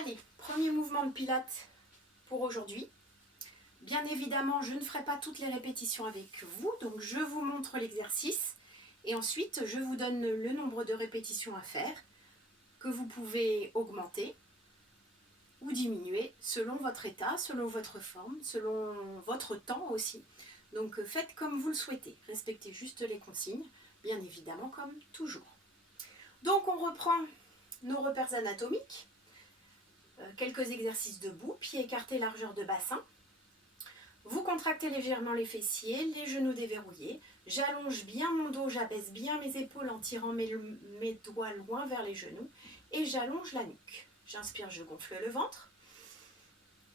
Allez, premier mouvement de pilates pour aujourd'hui. Bien évidemment, je ne ferai pas toutes les répétitions avec vous, donc je vous montre l'exercice et ensuite je vous donne le nombre de répétitions à faire que vous pouvez augmenter ou diminuer selon votre état, selon votre forme, selon votre temps aussi. Donc faites comme vous le souhaitez, respectez juste les consignes, bien évidemment comme toujours. Donc on reprend nos repères anatomiques, quelques exercices debout, pieds écartés, largeur de bassin. Vous contractez légèrement les fessiers, les genoux déverrouillés. J'allonge bien mon dos, j'abaisse bien mes épaules en tirant mes doigts loin vers les genoux. Et j'allonge la nuque. J'inspire, je gonfle le ventre.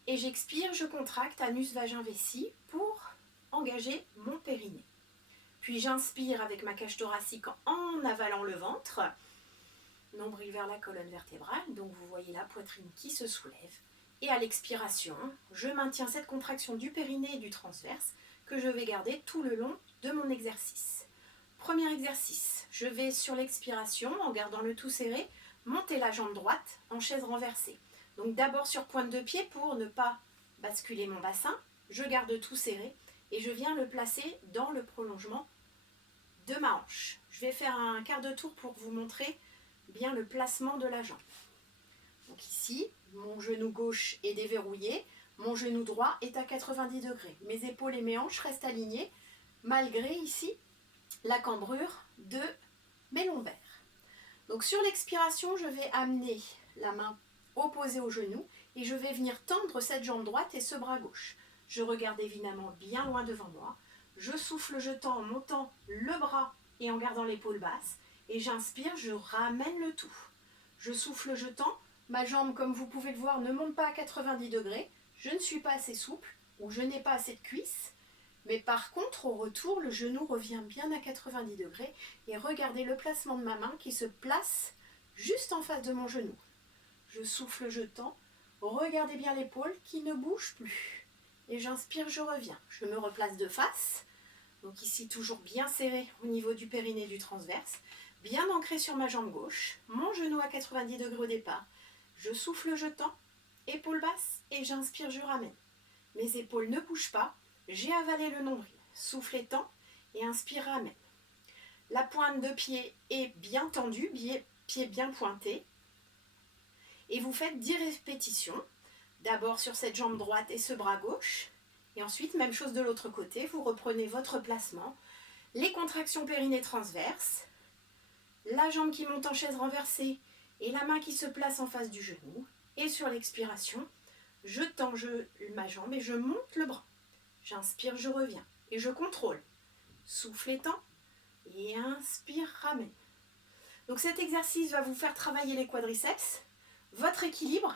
Et j'expire, je contracte anus, vagin, vessie pour engager mon périnée. Puis j'inspire avec ma cage thoracique en avalant le ventre. Nombril vers la colonne vertébrale. Donc vous voyez la poitrine qui se soulève. Et à l'expiration, je maintiens cette contraction du périnée et du transverse que je vais garder tout le long de mon exercice. Premier exercice, je vais sur l'expiration, en gardant le tout serré, monter la jambe droite en chaise renversée. Donc d'abord sur pointe de pied pour ne pas basculer mon bassin, je garde tout serré et je viens le placer dans le prolongement de ma hanche. Je vais faire un quart de tour pour vous montrer bien le placement de la jambe. Donc ici, mon genou gauche est déverrouillé, mon genou droit est à 90 degrés. Mes épaules et mes hanches restent alignées, malgré ici la cambrure de mes lombaires. Donc sur l'expiration, je vais amener la main opposée au genou et je vais venir tendre cette jambe droite et ce bras gauche. Je regarde évidemment bien loin devant moi. Je souffle, je tends en montant le bras et en gardant l'épaule basse. Et j'inspire, je ramène le tout. Je souffle, je tends. Ma jambe, comme vous pouvez le voir, ne monte pas à 90 degrés. Je ne suis pas assez souple ou je n'ai pas assez de cuisses. Mais par contre, au retour, le genou revient bien à 90 degrés. Et regardez le placement de ma main qui se place juste en face de mon genou. Je souffle, je tends. Regardez bien l'épaule qui ne bouge plus. Et j'inspire, je reviens. Je me replace de face. Donc ici, toujours bien serré au niveau du périnée et du transverse. Bien ancré sur ma jambe gauche. Mon genou à 90 degrés au départ. Je souffle, je tends, épaule basse et j'inspire, je ramène. Mes épaules ne bougent pas, j'ai avalé le nombril. Souffle et tends et inspire, ramène. La pointe de pied est bien tendue, pied bien pointé. Et vous faites 10 répétitions. D'abord sur cette jambe droite et ce bras gauche. Et ensuite, même chose de l'autre côté, vous reprenez votre placement. Les contractions périnée transverse. La jambe qui monte en chaise renversée. Et la main qui se place en face du genou. Et sur l'expiration, je tends ma jambe et je monte le bras. J'inspire, je reviens. Et je contrôle. Souffle et tends. Et inspire, ramène. Donc cet exercice va vous faire travailler les quadriceps, votre équilibre,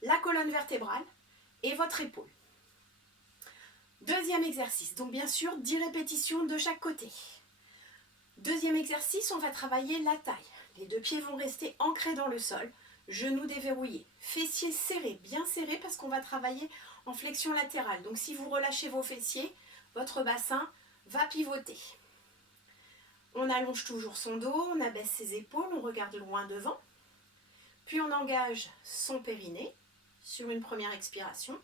la colonne vertébrale et votre épaule. Deuxième exercice. Donc bien sûr, 10 répétitions de chaque côté. Deuxième exercice, on va travailler la taille. Les deux pieds vont rester ancrés dans le sol, genoux déverrouillés, fessiers serrés, bien serrés parce qu'on va travailler en flexion latérale. Donc si vous relâchez vos fessiers, votre bassin va pivoter. On allonge toujours son dos, on abaisse ses épaules, on regarde loin devant. Puis on engage son périnée sur une première expiration.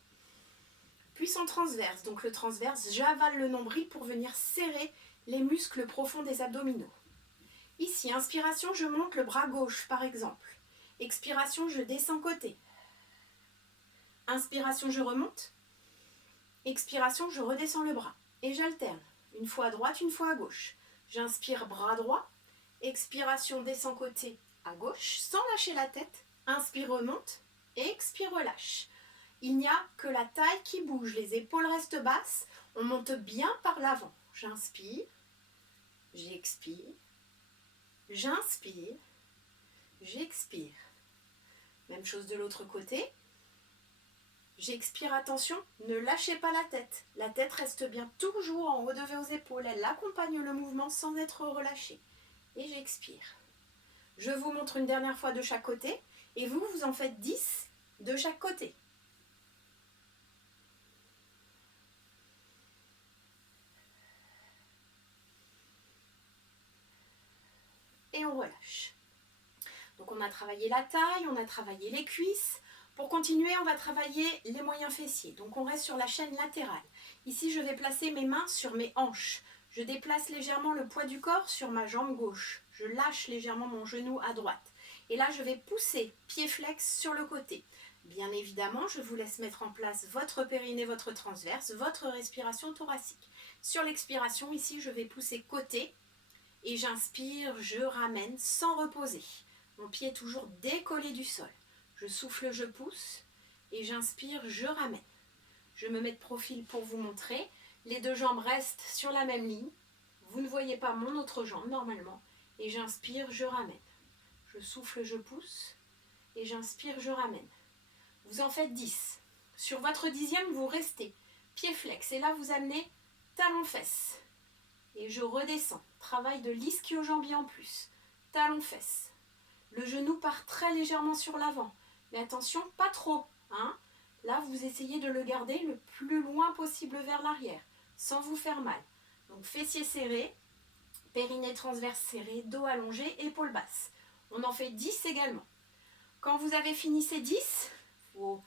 Puis son transverse. Donc le transverse, j'avale le nombril pour venir serrer les muscles profonds des abdominaux. Ici, inspiration, je monte le bras gauche par exemple. Expiration, je descends côté. Inspiration, je remonte. Expiration, je redescends le bras. Et j'alterne. Une fois à droite, une fois à gauche. J'inspire, bras droit. Expiration, descend côté à gauche, sans lâcher la tête. Inspire, remonte. Expire, relâche. Il n'y a que la taille qui bouge. Les épaules restent basses. On monte bien par l'avant. J'inspire. J'expire. J'inspire. J'expire. Même chose de l'autre côté. J'expire, attention, ne lâchez pas la tête. La tête reste bien toujours en haut de vos épaules. Elle accompagne le mouvement sans être relâchée. Et j'expire. Je vous montre une dernière fois de chaque côté. Et vous en faites 10 de chaque côté. Et on relâche. Donc on a travaillé la taille, on a travaillé les cuisses, Pour continuer, on va travailler les moyens fessiers. Donc on reste sur la chaîne latérale. Ici, je vais placer mes mains sur mes hanches. Je déplace légèrement le poids du corps sur ma jambe gauche. Je lâche légèrement mon genou à droite. Et là, je vais pousser pied flex sur le côté. Bien évidemment, je vous laisse mettre en place votre périnée, votre transverse, votre respiration thoracique. Sur l'expiration, ici, je vais pousser côté et j'inspire, je ramène sans reposer. Mon pied est toujours décollé du sol. Je souffle, je pousse et j'inspire, je ramène. Je me mets de profil pour vous montrer. Les deux jambes restent sur la même ligne. Vous ne voyez pas mon autre jambe normalement. Et j'inspire, je ramène. Je souffle, je pousse et j'inspire, je ramène. Vous en faites 10. Sur votre 10e, vous restez. Pied flex. Et là, vous amenez talon-fesse. Et je redescends. Travail de l'ischio-jambier en plus. Talon-fesse. Le genou part très légèrement sur l'avant. Mais attention, pas trop. Hein. Là, vous essayez de le garder le plus loin possible vers l'arrière, sans vous faire mal. Donc, fessiers serrés, périnée transverse serré, dos allongé, épaules basses. On en fait 10 également. Quand vous avez fini ces 10, vous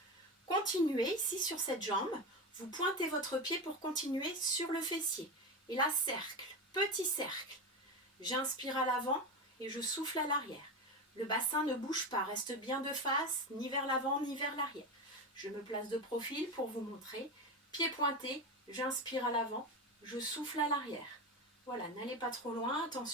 continuez ici sur cette jambe. Vous pointez votre pied pour continuer sur le fessier. Et là, cercle, petit cercle. J'inspire à l'avant et je souffle à l'arrière. Le bassin ne bouge pas, reste bien de face, ni vers l'avant ni vers l'arrière. Je me place de profil pour vous montrer. Pied pointé, j'inspire à l'avant, je souffle à l'arrière. Voilà, n'allez pas trop loin, attention.